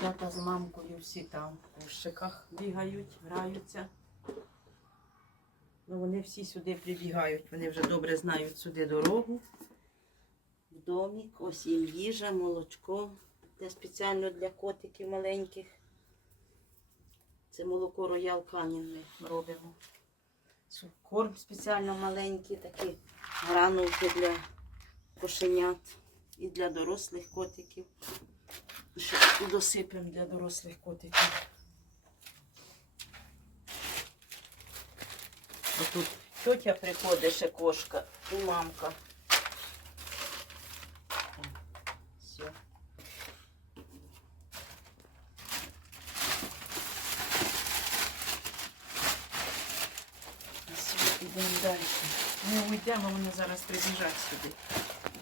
Тата з мамкою всі там у кущиках бігають, граються. Ну, вони всі сюди прибігають. Вони вже добре знають сюди дорогу. В домик, ось їм їжа, молочко. Це спеціально для котиків маленьких. Це молоко роял канін ми робимо. Корм спеціально маленький, такі гранулки для кошенят і для дорослих котиків. Ще досипемо для дорослих котиків. Отут тетя приходить, ще кошка, і мамка. Все. Все, ідемо далі. Ми уйдемо, вони зараз прибіжать сюди.